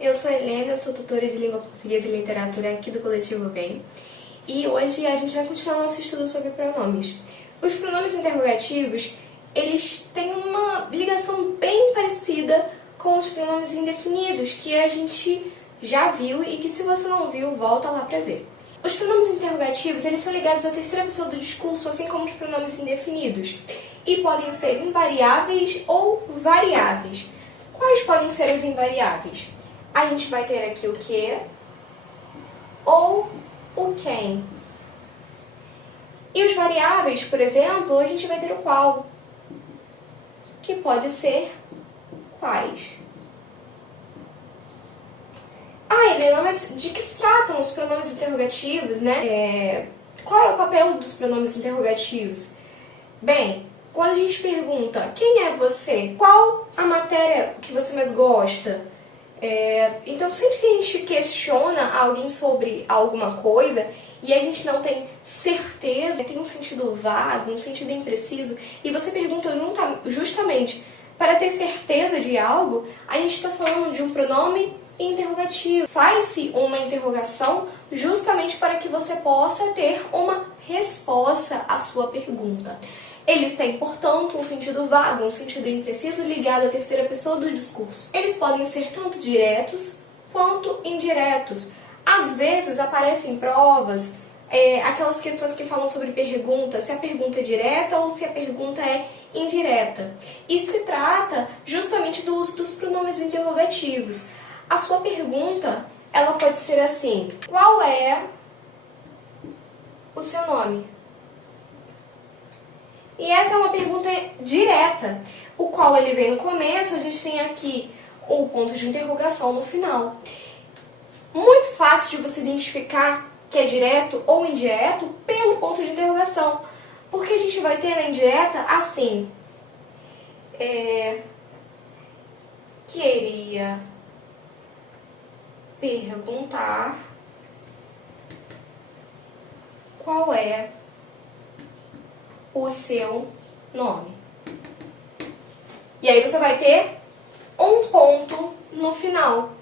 eu sou Helena, eu sou tutora de Língua Portuguesa e Literatura aqui do Coletivo Bem. E hoje a gente vai continuar nosso estudo sobre pronomes. Os pronomes interrogativos, eles têm uma ligação bem parecida com os pronomes indefinidos, que a gente já viu e que se você não viu, volta lá para ver. Os pronomes interrogativos, eles são ligados à terceira pessoa do discurso, assim como os pronomes indefinidos, e podem ser invariáveis ou variáveis. Quais podem ser os invariáveis? A gente vai ter aqui o que ou o quem. E os variáveis, por exemplo, a gente vai ter o qual, que pode ser quais. Ah, Helena, mas de que se tratam os pronomes interrogativos, né? Qual é o papel dos pronomes interrogativos? Bem, quando a gente pergunta quem é você, qual a matéria que você mais gosta? Então, sempre que a gente questiona alguém sobre alguma coisa e a gente não tem certeza, tem um sentido vago, um sentido impreciso, e você pergunta justamente para ter certeza de algo, a gente está falando de um pronome interrogativo. Faz-se uma interrogação justamente para que você possa ter uma resposta à sua pergunta. Eles têm, portanto, um sentido vago, um sentido impreciso ligado à terceira pessoa do discurso. Eles podem ser tanto diretos quanto indiretos. Às vezes aparecem provas, aquelas questões que falam sobre pergunta, se a pergunta é direta ou se a pergunta é indireta. E se trata justamente do uso dos pronomes interrogativos. A sua pergunta, ela pode ser assim: qual é o seu nome? E essa é uma pergunta direta. O qual ele vem no começo, a gente tem aqui o ponto de interrogação no final. Muito fácil de você identificar que é direto ou indireto pelo ponto de interrogação. Porque a gente vai ter na indireta assim: queria perguntar qual é o seu nome. E aí você vai ter um ponto no final.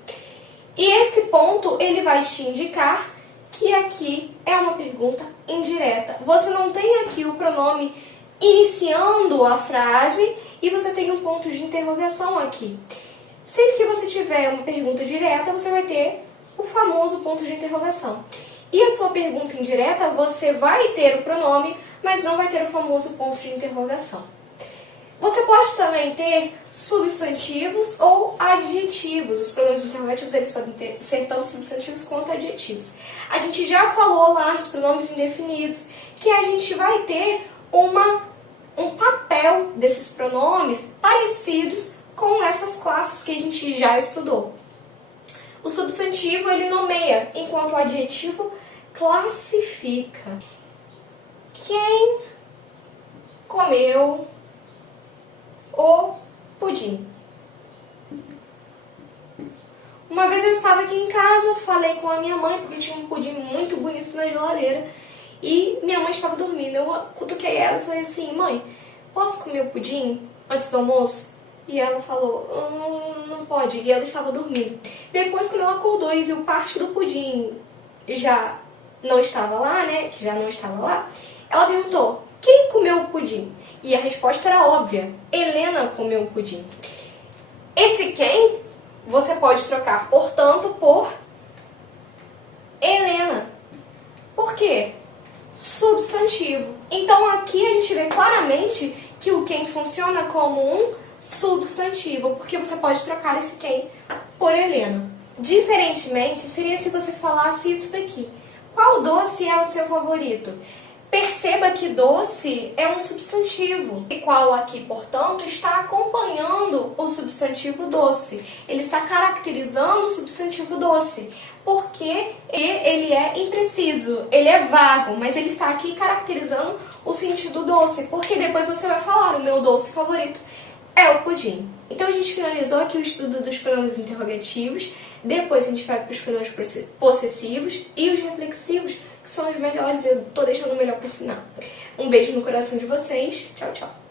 E esse ponto, ele vai te indicar que aqui é uma pergunta indireta. Você não tem aqui o pronome iniciando a frase e você tem um ponto de interrogação aqui. Sempre que você tiver uma pergunta direta, você vai ter o famoso ponto de interrogação. E a sua pergunta indireta, você vai ter o pronome, mas não vai ter o famoso ponto de interrogação. Você pode também ter substantivos ou adjetivos. Os pronomes interrogativos, eles podem ser tanto substantivos quanto adjetivos. A gente já falou lá nos pronomes indefinidos que a gente vai ter um papel desses pronomes parecidos com essas classes que a gente já estudou. O substantivo, ele nomeia, enquanto o adjetivo classifica. Quem comeu o pudim? Uma vez eu estava aqui em casa, falei com a minha mãe, porque tinha um pudim muito bonito na geladeira, e minha mãe estava dormindo. Eu cutuquei ela e falei assim: mãe, posso comer o pudim antes do almoço? E ela falou: não pode, e ela estava dormindo. Depois, quando ela acordou e viu parte do pudim já não estava lá, né, que já não estava lá, ela perguntou: quem comeu o pudim? E a resposta era óbvia: Helena comeu o pudim. Esse quem você pode trocar, portanto, por Helena. Por quê? Substantivo. Então aqui a gente vê claramente que o quem funciona como um substantivo, porque você pode trocar esse quem por Helena. Diferentemente, seria se você falasse isso daqui: qual doce é o seu favorito? Perceba que doce é um substantivo, e qual aqui, portanto, está acompanhando o substantivo doce. Ele está caracterizando o substantivo doce, porque ele é impreciso, ele é vago, mas ele está aqui caracterizando o sentido doce, porque depois você vai falar: o meu doce favorito é o pudim. Então a gente finalizou aqui o estudo dos pronomes interrogativos. Depois a gente vai para os pronomes possessivos e os reflexivos, que são os melhores. Eu tô deixando o melhor pro final. Um beijo no coração de vocês. Tchau, tchau.